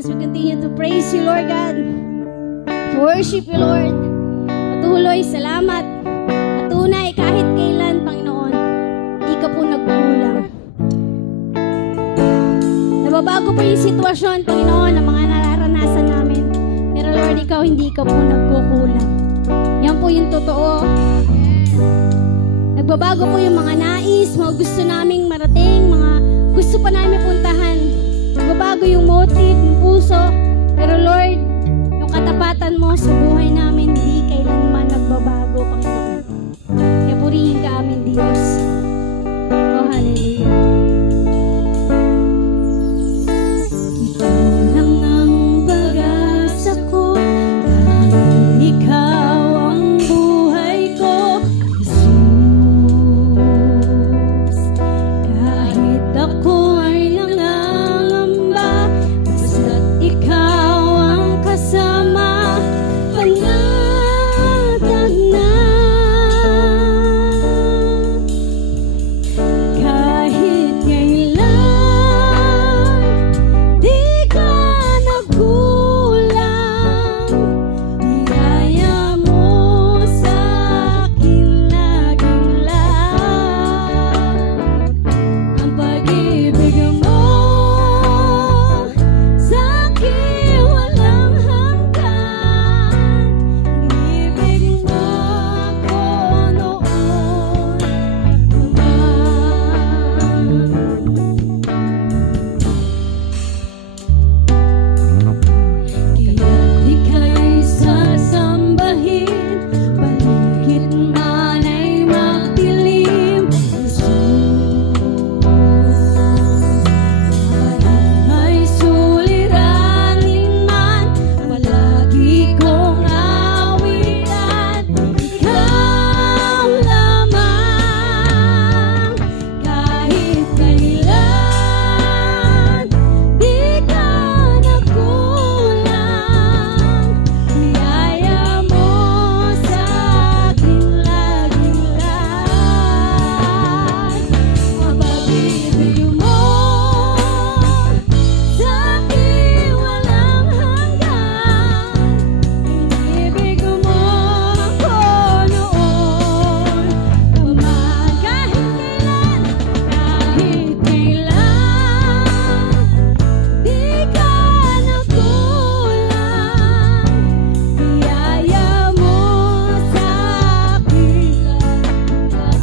as we continue to praise you, Lord God, to worship you, Lord. Patuloy, salamat. At tunay, kahit kailan, Panginoon, di ka po nagkukulang. Nababago po yung sitwasyon, Panginoon, ng mga nararanasan namin. Pero Lord, ikaw, hindi ka po nagkukulang. Yan po yung totoo. Nagbabago po yung mga nais, mga gusto naming marating, mga gusto pa namin puntahan. Nagbabago yung motive, yung puso. Pero Lord, yung katapatan mo sa buhay namin, hindi kailanman nagbabago, Panginoon. Kaya purihin ka amin, Diyos. Oh, hallelujah. Ikaw lang ang pag-asa ko, kahit ikaw ang buhay ko, Jesus. Kahit ako ay nangangamba, basta't ikaw ang kasama, panatag na. Kahit kailan, di ka nagkulang. Biyaya mo sa akin laging lang. Ang pag-ibig mo sa akin walang hanggan. Inibig mo ako noon pa Kaya't ika'y sasambahin, paligid man ay magdilim, Jesus. Ay suliranin man, palagi kong awitan, ikaw lamang. Kahit kailan, di ka nagkulang. Biyaya mo sa akin laging lang. Ang pag-ibig mo sa akin walang hanggan. Inibig mo ako noon pa man. Kahit kailan, di ka nagkulang. Biyaya mo sa akin laging lang.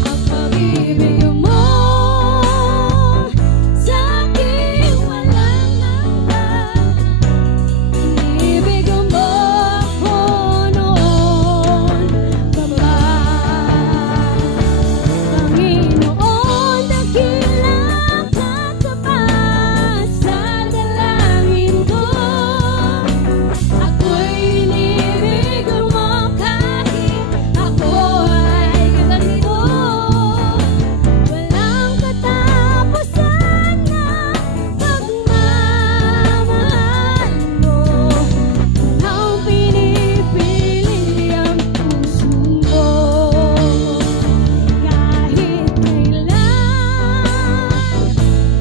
Ang pag-ibig mo sa akin walang hanggan. Inibig mo ako noon pa man. Panginoon, dakilang katapat sa dalangin ko. Ako'y inibig mo kahit ako ay ganito. Walang katapusan na pagmamahal mo. Ikaw pinipili ang puso mo. Kahit kailan,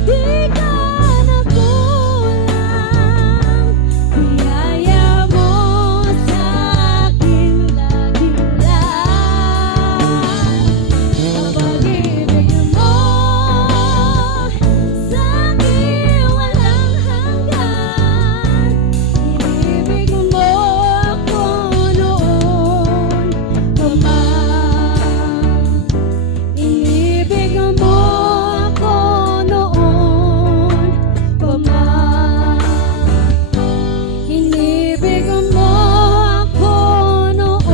di ka nagkulang. Biyaya mo sa akin laging lang. Ang pag-ibig mo sa akin walang hanggan. Inibig mo ako noon pa man. Inibig mo ako noon pa man. Inibig mo ako noon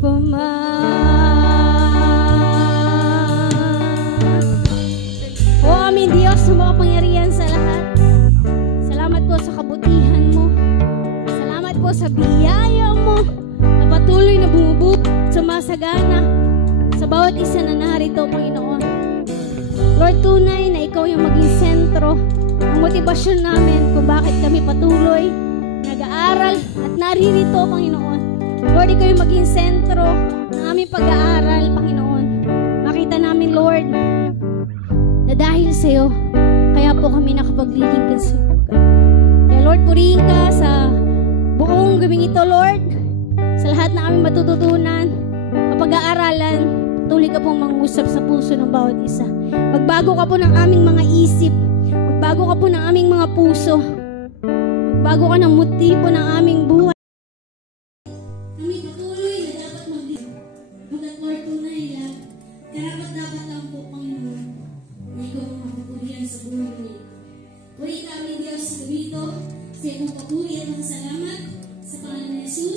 pa man. O aming Diyos na makapangyarihan sa lahat, salamat po sa kabutihan mo. Salamat po sa biyaya mo na patuloy na bumubuo, sumasagana sa bawat isa na narito, Panginoon. Lord, tunay na ikaw yung maging sentro ng motibasyon namin kung bakit kami patuloy nag-aaral at naririto, Panginoon. Lord, ikaw yung maging sentro ng aming pag-aaral, Panginoon. Makita namin, Lord, na dahil sa iyo, kaya po kami nakapaglilingkod sa iyo. Kaya Lord, purihin ka sa buong gabing ito, Lord, sa lahat na aming matututunan, mapag-aaralan, tuloy ka pong mangusap sa puso ng bawat isa. Magbago ka po ng aming mga isip, magbago ka po ng aming mga puso, magbago ka ng motibo ng aming buhay. Kami patuloy na dapat mag-at Lord, tunay na karapat-dapat lang po, Panginoon, na ikaw ang mapupurihan sa buhay niya. Puri kami, Diyos, sa gabi ito, sa iyong papuri at salamat sa pangalan ni Jesus.